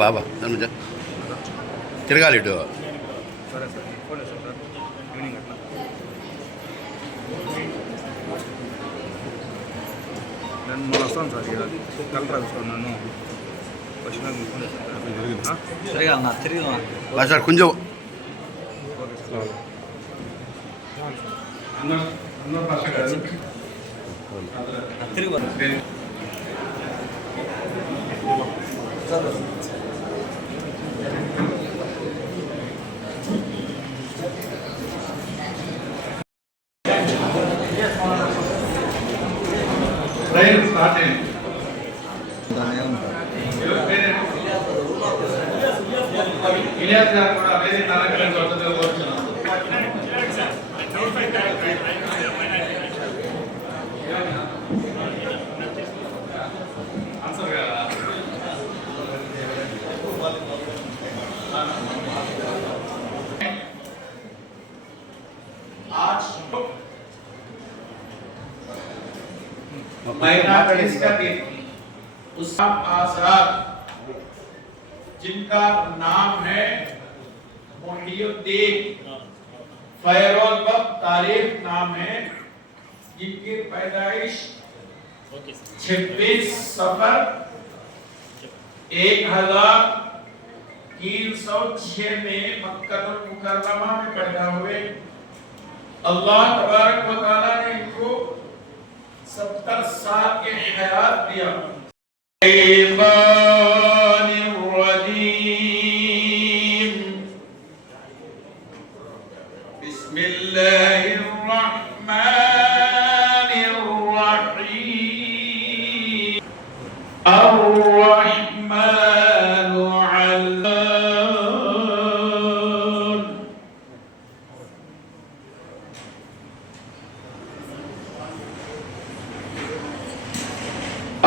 బాబా తిరగాలి ఇటు. సరే సార్ ఫోన్ చేస్తాను సార్ ఈవినింగ్ అట్లా. నేను మొన్న వస్తాను సార్ ఇక్కడ కలెక్టర్ ఆఫీస్లో నన్ను వచ్చినాక మీకు ఫోన్ చేస్తాను సార్. సార్ కొంచెం ఓకే సార్. ఇలియాస్ గారు కూడా వేదిక నారాయణ వద్దకు కోరుతున్నాం. ఆన్సర్ కదా आज माइनॉरिटीज का दिन उसका आजाद जिनका नाम है मोहिउद्दीन फैरोज बख्श तारीख नाम है, जिनकी पैदाइश 26 सफर 1306 में मक्का मुकर्रमा में पैदा हुए। अल्लाह तबारक व तआला ने इनको 70 साल के हयात दिया।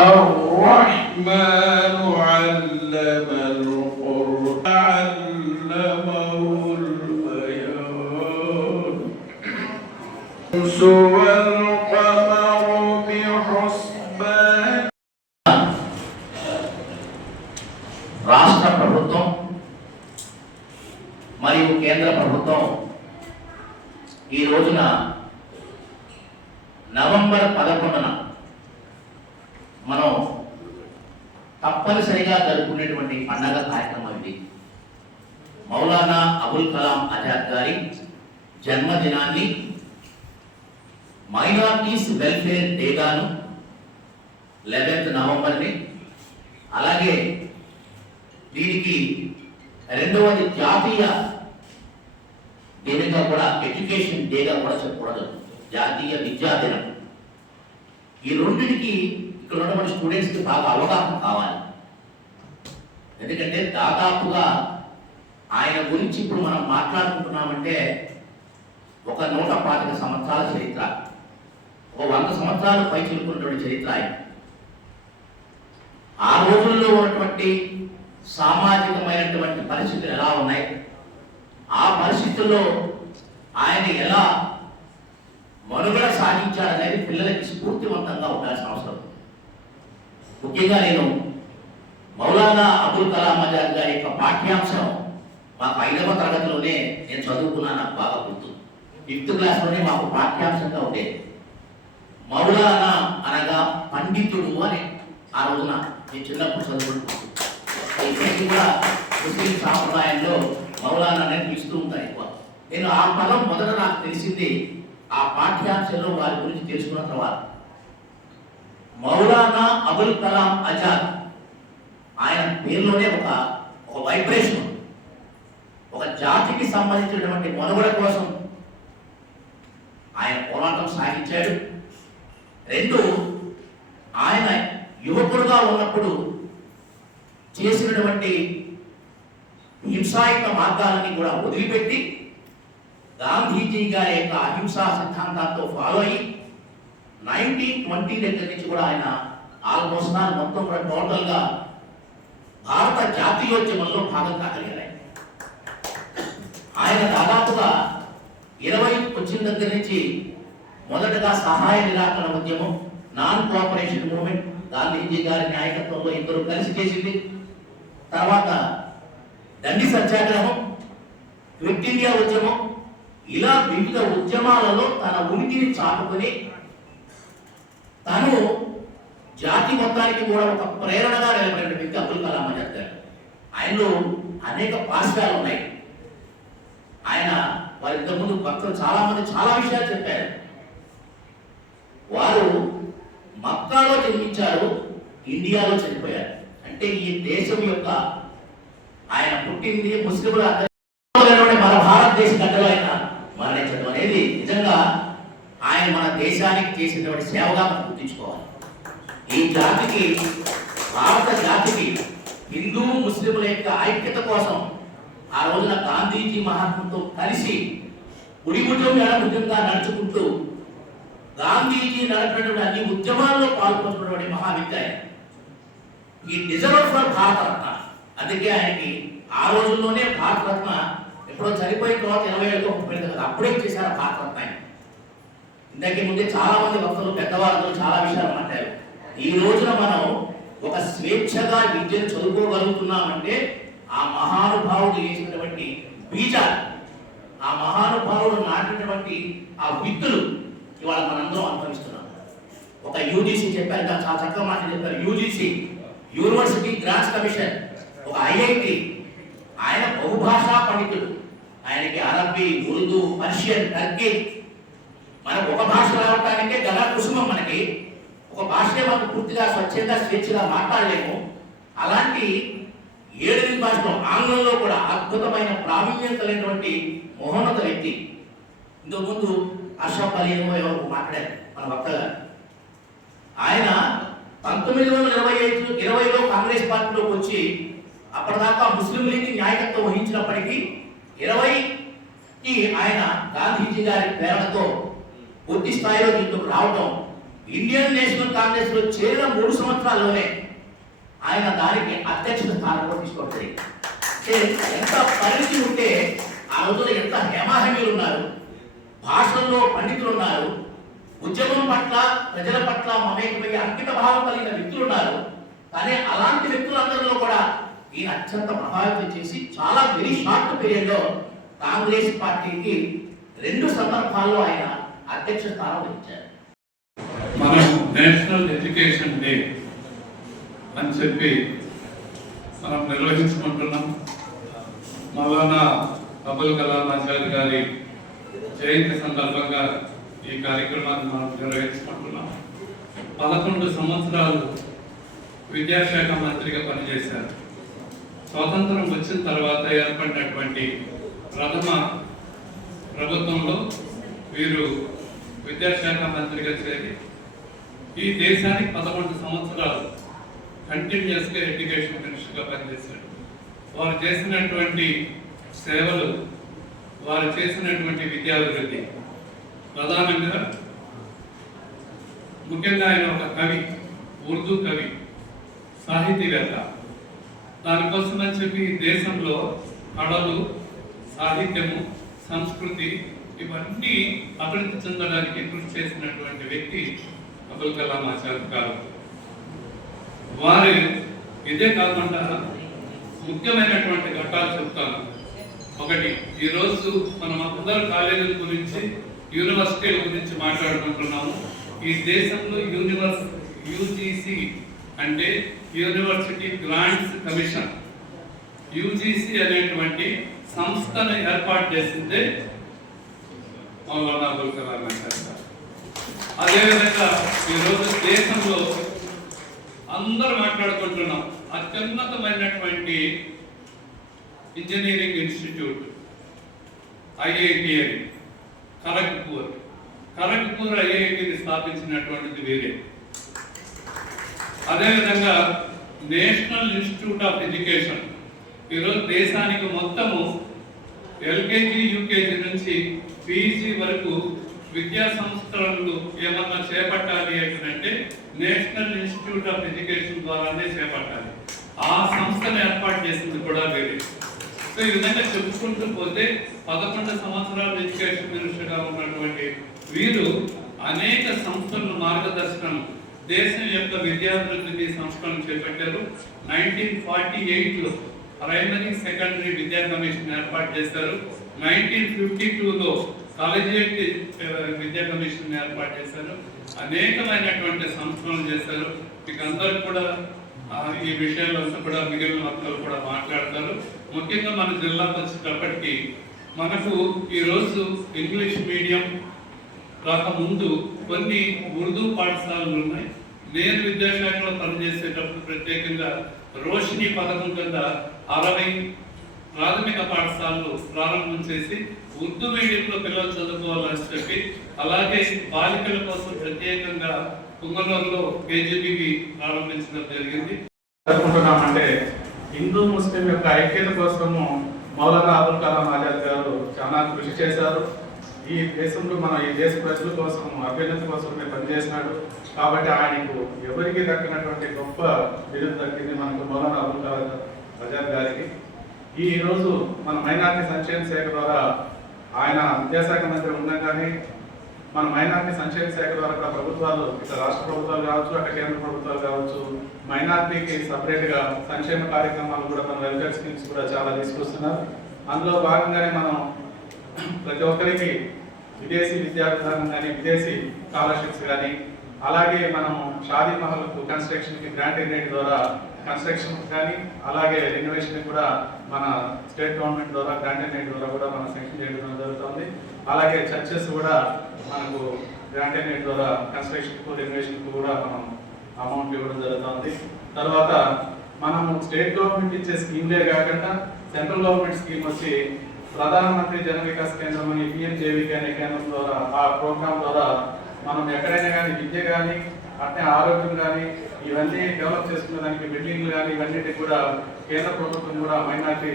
الرحمن علم القرآن علمه البيان سوى القمر بحسبان. రాష్ట్ర ప్రభుత్వం మరియు కేంద్ర ప్రభుత్వం ఈ రోజున నవంబర్ 11న మనం తప్పనిసరిగా జరుపుకునేటువంటి పండగ కార్యక్రమం ఇది. మౌలానా అబుల్ కలాం ఆజాద్ గారి జన్మదినాన్ని మైనారిటీస్ వెల్ఫేర్ డేగాను 11th నవంబర్ని, అలాగే దీనికి రెండవది జాతీయ దినంగా కూడా ఎడ్యుకేషన్ డేగా కూడా చెప్పకూడదు, జాతీయ విద్యా దినం. ఈ రెండింటికి ఇక్కడ ఉన్నటువంటి స్టూడెంట్స్కి బాగా అవగాహన కావాలి. ఎందుకంటే దాదాపుగా ఆయన గురించి ఇప్పుడు మనం మాట్లాడుకుంటున్నామంటే ఒక 125 సంవత్సరాల చరిత్ర, ఒక 100 సంవత్సరాలు పై చిలుకున్నటువంటి చరిత్ర ఆయన. ఆ రోజుల్లో ఉన్నటువంటి సామాజికమైనటువంటి పరిస్థితులు ఎలా ఉన్నాయి, ఆ పరిస్థితుల్లో ఆయన ఎలా మనుగడ సాధించాడనేది పిల్లలకి స్ఫూర్తివంతంగా ఉండాల్సిన అవసరం. ముఖ్యంగా నేను మౌలానా అబుల్ కలాం ఆజాద్ గారి యొక్క పాఠ్యాంశం మాకు 5వ తరగతిలోనే నేను చదువుకున్నాను, నాకు బాగా గుర్తు. 5th క్లాస్లోనే మాకు పాఠ్యాంశంగా ఉండేది. మౌలానా అనగా పండితుడు అని ఆ రోజున నేను చిన్నప్పుడు చదువుకుంటున్నాను. కూడా ముస్లిం సాంప్రదాయంలో మౌలానా అని పిలుస్తూ ఉంటాను ఎక్కువ. నేను ఆ పదం మొదట నాకు తెలిసింది ఆ పాఠ్యాంశంలో వారి గురించి తెలుసుకున్న తర్వాత. మౌలానా అబుల్ కలాం ఆజాద్ ఆయన పేరులోనే ఒక వైబ్రేషన్, ఒక జాతికి సంబంధించినటువంటి మనుగడ కోసం ఆయన పోరాటం సాగించాడు. 2, ఆయన యువకుడుగా ఉన్నప్పుడు చేసినటువంటి హింసాయుత మార్గాలని కూడా వదిలిపెట్టి గాంధీజీ గారి యొక్క అహింసా సిద్ధాంతాలతో ఫాలో అయ్యి 1920 దగ్గర నుంచి కూడా ఆయన ఆల్మోస్ట్ మొత్తం కూడా టోటల్గా భారత జాతీయోద్యమంలో భాగం కాగలిగారు. ఆయన దాదాపుగా 20 వచ్చిన దగ్గర నుంచి మొదటగా సహాయ నిరాకరణ ఉద్యమం, నాన్ కోఆపరేషన్ మూవ్మెంట్ గాంధీజీ గారి నాయకత్వంలో ఇద్దరు కలిసి చేసింది. తర్వాత దండి సత్యాగ్రహం, క్విట్ ఇండియా ఉద్యమం, ఇలా వివిధ ఉద్యమాలలో తన ఉనికిని చాటుకొని తను జాతి మొత్తానికి కూడా ఒక ప్రేరణగా నిలబడిన వ్యక్తి అబ్దుల్ కలాం ఆజాద్ గారు. ఆయనలో అనేక పార్శ్వాలు ఉన్నాయి. ఆయన వారి ఇంతకుముందు భక్తులు చాలా మంది చాలా విషయాలు చెప్పారు. వారు మక్కాలో జన్మించారు, ఇండియాలో చనిపోయారు. అంటే ఈ దేశం యొక్క ఆయన పుట్టింది ముస్లింల మన భారతదేశ గడ్డలో ఆయన మరణించడం అనేది నిజంగా ఆయన మన దేశానికి చేసినటువంటి సేవగా మనం గుర్తించుకోవాలి. ఈ జాతికి, భారత జాతికి హిందూ ముస్లింల యొక్క ఐక్యత కోసం ఆ రోజున గాంధీజీ మహాత్ముతో కలిసి ఉడిముజం ఎడముజంగా నడుచుకుంటూ గాంధీజీ నడిపినటువంటి అన్ని ఉద్యమాల్లో పాల్గొన్నటువంటి మహావిద్య ఆయన. ఈ డిజర్వ్ ఫర్ భారతరత్న. అందుకే ఆయనకి ఆ రోజుల్లోనే భారతరత్న ఎప్పుడో చనిపోయిన తర్వాత 20 ఏళ్ళతో 30 ఏళ్ళు కదా అప్పుడే చేశారు భారతరత్న. ఇంతకీ ముందే చాలా మంది భక్తులు పెద్దవాళ్ళతో చాలా విషయాలు మాట్లాడారు. ఈ రోజున మనం ఒక స్వేచ్ఛగా విద్యను చదువుకోగలుగుతున్నామంటే ఆ మహానుభావుడు చేసినటువంటి బీజాలు, ఆ మహానుభావుడు నాటినటువంటి ఆ విత్తులు ఇవాళ మనందరం అనుభవిస్తున్నాం. ఒక యూజీసీ చెప్పారు, చాలా చక్కగా మాట చెప్పారు. యూజీసీ, యూనివర్సిటీ గ్రాంట్స్ కమిషన్, ఒక ఐఐటి. ఆయన బహుభాషా పండితుడు. ఆయనకి అరబ్బీ, ఉర్దూ, పర్షియన్, టర్కీ. మనకు ఒక భాష రావటానికే గల కుసుమం. మనకి ఒక భాషే మనకు పూర్తిగా స్వచ్ఛంగా స్వేచ్ఛగా మాట్లాడలేము. అలాంటి 7 భాషలో ఆంగ్లంలో కూడా అద్భుతమైన ప్రావీణ్యం కలిగినటువంటి మహోన్నత వ్యక్తి. ఇంతకుముందు అష్రఫ్ అలీ ఎవరు మాట్లాడారు మన భక్త గారు. ఆయన 1920లో కాంగ్రెస్ పార్టీలోకి వచ్చి అప్పటిదాకా ముస్లిం లీగ్ నాయకత్వం వహించినప్పటికీ 20కి ఆయన గాంధీజీ గారి ప్రేరణతో పూర్తి స్థాయిలో దీంతో రావడం, ఇండియన్ నేషనల్ కాంగ్రెస్ లో చేరిన 3 సంవత్సరాల్లోనే ఆయన దానికి అధ్యక్ష స్థానంలో తీసుకోవడం. ఎంత పరిస్థితి ఉంటే ఆ రోజుల్లో ఎంత హేమాహేమీలు ఉన్నారు, భాషల్లో పండితులు ఉన్నారు, ఉద్యమం పట్ల ప్రజల పట్ల మమేకమయ్యే అంకిత భావం కలిగిన వ్యక్తులు ఉన్నారు. కానీ అలాంటి వ్యక్తులందరిలో కూడా ఈయన అత్యంత ప్రభావితం చేసి చాలా వెరీ షార్ట్ పీరియడ్ లో కాంగ్రెస్ పార్టీకి 2 సందర్భాల్లో ఆయన అధ్యక్ష స్థానం వహించారు. మనం నేషనల్ ఎడ్యుకేషన్ డే అని చెప్పి మనం నిర్వహించుకుంటున్నాం. మౌలానా అబుల్ కలాం ఆజాద్ గారి జయంతి సందర్భంగా ఈ కార్యక్రమాన్ని మనం నిర్వహించుకుంటున్నాం. 11 సంవత్సరాలు విద్యాశాఖ మంత్రిగా పనిచేశారు. స్వాతంత్రం వచ్చిన తర్వాత ఏర్పడినటువంటి ప్రథమ ప్రభుత్వంలో వీరు విద్యాశాఖ మంత్రిగా చేరి ఈ దేశానికి 11 సంవత్సరాలు కంటిన్యూస్గా ఎడ్యుకేషన్ మినిస్టర్గా పనిచేశారు. వారు చేసినటువంటి సేవలు, వారు చేసినటువంటి విద్యాభివృద్ధి, ప్రధానంగా ముఖ్యంగా ఆయన ఒక కవి, ఉర్దూ కవి, సాహితీవేత్త. దానికోసం అని చెప్పి దేశంలో కళలు, సాహిత్యము, సంస్కృతి ఇవన్నీ అభివృద్ధి చెందడానికి కృషి చేసినటువంటి వ్యక్తి అబుల్ కలాం ఆజాద్ గారు. వారు ఇదే కాకుండా ముఖ్యమైనటువంటి ఘట్టాలు చెప్తాను. ఒకటి, ఈరోజు మనం అందరూ కాలేజీల గురించి, యూనివర్సిటీల గురించి మాట్లాడుకుంటున్నాము. ఈ దేశంలో యూజీసీ అంటే యూనివర్సిటీ గ్రాంట్స్ కమిషన్, యూజీసీ అనేటువంటి సంస్థను ఏర్పాటు చేసిందే మౌలానా అబుల్ కలాం ఆజాద్ గారు. అదేవిధంగా ఈరోజు దేశంలో అందరూ మాట్లాడుకుంటున్నాం అత్యున్నతమైనటువంటి ఇంజనీరింగ్ ఇన్స్టిట్యూట్ ఐఐటి అని ఖరగ్పూర్ ఐఐటిని స్థాపించినటువంటిది వీరే. అదేవిధంగా నేషనల్ ఇన్స్టిట్యూట్ ఆఫ్ ఎడ్యుకేషన్ ఈరోజు దేశానికి మొత్తము ఎల్కేజీ యూకేజీ నుంచి పీజీ వరకు విద్యా సంస్థలు ఏమన్నా చేపట్టాలి అంటే నేషనల్ ఇన్స్టిట్యూట్ ఆఫ్ ఎడ్యుకేషన్ ద్వారానే చేపట్టాలి. ఆ సంస్థను ఏర్పాటు చేసింది కూడా వేరే. సో ఈ విధంగా చెప్పుకుంటూ పోతే 11 సంవత్సరాలు ఎడ్యుకేషన్ మినిస్టర్గా ఉన్నటువంటి వీరు అనేక సంస్థలను మార్గదర్శనం దేశం యొక్క విద్యాభివృద్ధికి సంస్కరణ చేపట్టారు. 1948లో ప్రైమరీ సెకండరీ విద్యా కమిషన్ ఏర్పాటు చేశారు. 1952లో కాలేజియేట్ విద్యా కమిషన్ ఏర్పాటు చేశారు. అనేకమైనటువంటి సంస్కరణలు చేశారు. మీకు అందరికి కూడా ఈ విషయాలంతా కూడా మిగిలిన వక్తలు కూడా మాట్లాడతారు. ముఖ్యంగా మన జిల్లాకు వచ్చేటప్పటికి మనకు ఈరోజు ఇంగ్లీష్ మీడియం రాకముందు కొన్ని ఉర్దూ పాఠశాలలు ఉన్నాయి. నేను విద్యాశాఖలో పనిచేసేటప్పుడు ప్రత్యేకంగా రోషిని పథకం కింద 60 ప్రాథమిక పాఠశాలలు ప్రారంభం చేసి ఉర్దూ మీడియంలో పిల్లలు చదువుకోవాలని చెప్పి, అలాగే బాలికల కోసం ప్రత్యేకంగా కుంగనూరులో కేజీబీవి ప్రారంభించడం జరిగింది. జరుపుకుంటున్నామంటే హిందూ ముస్లిం యొక్క ఐక్యత కోసము మౌలానా అబుల్ కలాం ఆజాద్ గారు చాలా కృషి చేశారు. ఈ దేశంలో ఈ దేశ ప్రజల కోసం అభ్యున్నతి కోసమే పనిచేసినాడు. కాబట్టి ఆయనకు ఎవరికి దక్కినటువంటి గొప్ప బిరుదు దక్కింది మనకు మౌలానా అబుల్ కలాం ఆజాద్ గారికి. ఈ రోజు మన మైనార్టీ సంక్షేమ శాఖ ద్వారా ఆయన విద్యాశాఖ మంత్రి ఉండగానే మన మైనార్టీ సంక్షేమ శాఖ ద్వారా కూడా ప్రభుత్వాలు, ఇట్లా రాష్ట్ర ప్రభుత్వాలు కావచ్చు, అక్కడ కేంద్ర ప్రభుత్వాలు కావచ్చు, మైనార్టీకి సపరేట్ గా సంక్షేమ కార్యక్రమాలు కూడా మన వెల్ఫేర్ స్కీమ్స్ కూడా చాలా తీసుకొస్తున్నారు. అందులో భాగంగానే మనం ప్రతి ఒక్కరికి విదేశీ విద్యా విధానం కానీ, విదేశీ స్కాలర్షిప్స్ కానీ, అలాగే మనం షాదీ మహల్ కన్స్ట్రక్షన్ కి గ్రాంట్ రేట్ ద్వారా కన్స్ట్రక్షన్ కానీ, అలాగే రెన్యువేషన్ కూడా మన స్టేట్ గవర్నమెంట్ ద్వారా గ్రాంట్ రేట్ ద్వారా కూడా మనం శాంక్షన్ చేయడం జరుగుతుంది. అలాగే చర్చెస్ కూడా మనకు గ్రాంట్ రేట్ ద్వారా కన్స్ట్రక్షన్ కు రెన్యువేషన్ కు కూడా మనం అమౌంట్ ఇవ్వడం జరుగుతుంది. తర్వాత మనం స్టేట్ గవర్నమెంట్ ఇచ్చే స్కీమ్లే కాకుండా సెంట్రల్ గవర్నమెంట్ స్కీమ్ వచ్చి ప్రధానమంత్రి జన వికాస్ కేంద్రం అని పిఎంజేవికే అనే కేంద్రం ద్వారా, ఆ ప్రోగ్రామ్ ద్వారా మనం ఎక్కడైనా కానీ విద్య కానీ, అంటే ఆరోగ్యం కానీ, ఇవన్నీ డెవలప్ చేసుకునే దానికి బిల్డింగ్లు కానీ, ఇవన్నిటి కూడా కేంద్ర ప్రభుత్వం కూడా మైనార్టీ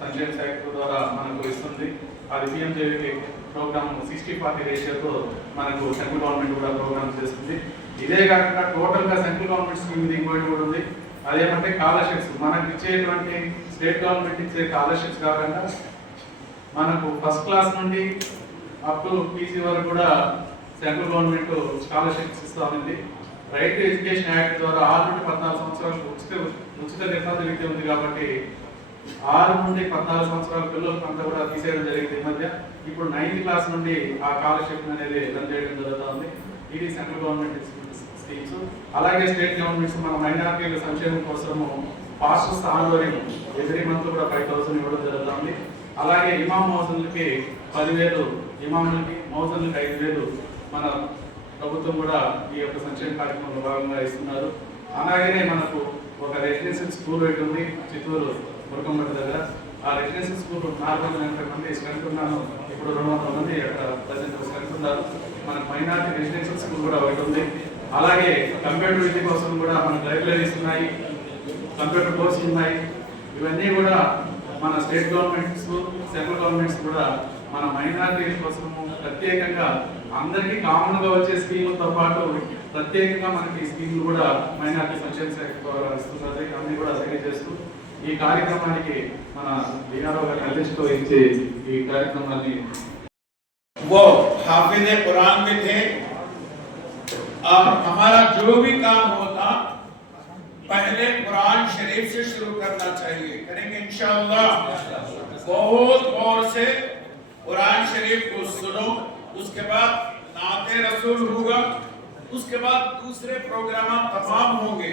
సంక్షేమ శాఖ ద్వారా మనకు ఇస్తుంది. అది పిఎంజేవికే ప్రోగ్రామ్ 60-40 రేషియోతో మనకు సెంట్రల్ గవర్నమెంట్ కూడా ప్రోగ్రామ్ చేస్తుంది. ఇదే కాకుండా టోటల్ గా సెంట్రల్ గవర్నమెంట్ స్కీమ్ ఇంకోటి కూడా ఉంది. అదేమంటే స్కాలర్షిప్స్. మనకి ఇచ్చేటువంటి స్టేట్ గవర్నమెంట్ ఇచ్చే స్కాలర్షిప్స్ కాకుండా మనకు ఫస్ట్ క్లాస్ నుండి అప్ టు పీజీ వరకు కూడా సెంట్రల్ గవర్నమెంట్ స్కాలర్షిప్స్ ఇస్తా ఉంది. రైట్ టు ఎడ్యుకేషన్ యాక్ట్ ద్వారా 6 నుండి 14 సంవత్సరాలకు ఉచిత నిర్బంధ విద్య ఉంది. కాబట్టి 6 నుండి 14 సంవత్సరాల పిల్లలకు అంతా కూడా తీసేయడం జరిగింది ఈ మధ్య. ఇప్పుడు 9th క్లాస్ నుండి ఆ స్కాలర్షిప్ అనేది రన్ చేయడం జరుగుతుంది. ఇది సెంట్రల్ గవర్నమెంట్ స్కీమ్స్. అలాగే స్టేట్ గవర్నమెంట్స్ మన మైనారిటీల సంక్షేమం కోసము పాస్టర్స్ ఆధ్వర్యం ఎవ్రీ మంత్ కూడా 5,000 ఇవ్వడం జరుగుతుంది. అలాగే ఇమాం మౌజన్లకి 10,000, ఇమాములకి మౌజన్లకి 5,000 మన ప్రభుత్వం కూడా ఈ యొక్క సంక్షేమ కార్యక్రమంలో భాగంగా ఇస్తున్నారు. అలాగే మనకు ఒక రెసిడెన్షియల్ స్కూల్ ఒకటి ఉంది చిత్తూరు మురకంపేట దగ్గర. ఆ రెసిడెన్షియల్ స్కూల్ 480 మంది స్ట్రెంత్ ఉన్నాను. ఇప్పుడు 200 మంది అక్కడ ప్రజెంట్ స్ట్రెంత్ ఉన్నారు. మనకు మైనార్టీ రెసిడెన్షియల్ స్కూల్ కూడా ఒకటి ఉంది. అలాగే కంప్యూటర్ విద్య కోసం కూడా మనకు లైబ్రరీస్ ఉన్నాయి, కంప్యూటర్ కోర్సులు ఉన్నాయి. ఇవన్నీ కూడా మన స్టేట్ గవర్నమెంట్స్, సెంట్రల్ గవర్నమెంట్స్ కూడా మన మైనారిటీల కోసము ప్రత్యేకంగా అందరికీ కామన్ గా వచ్చే స్కీములతో పాటు ప్రత్యేకంగా మనకి స్కీములు కూడా మైనారిటీ సంక్షేమ శాఖ ద్వారా ఇస్తున్నది. అన్ని కూడా తెలియజేస్తూ ఈ కార్యక్రమానికి మన డిఆర్ఓ గారు నిర్దేశితో ఇచ్చే ఈ కార్యక్రమాన్ని वो हाफिज कुरान में थे और हमारा जो भी काम होता पहले कुरान शरीफ से शुरू करना चाहिए। करेंगे इंशाअल्लाह। बहुत गौर से कुरान शरीफ को सुनो, उसके बाद नाते रसूल होगा, उसके बाद दूसरे प्रोग्राम तमाम होंगे।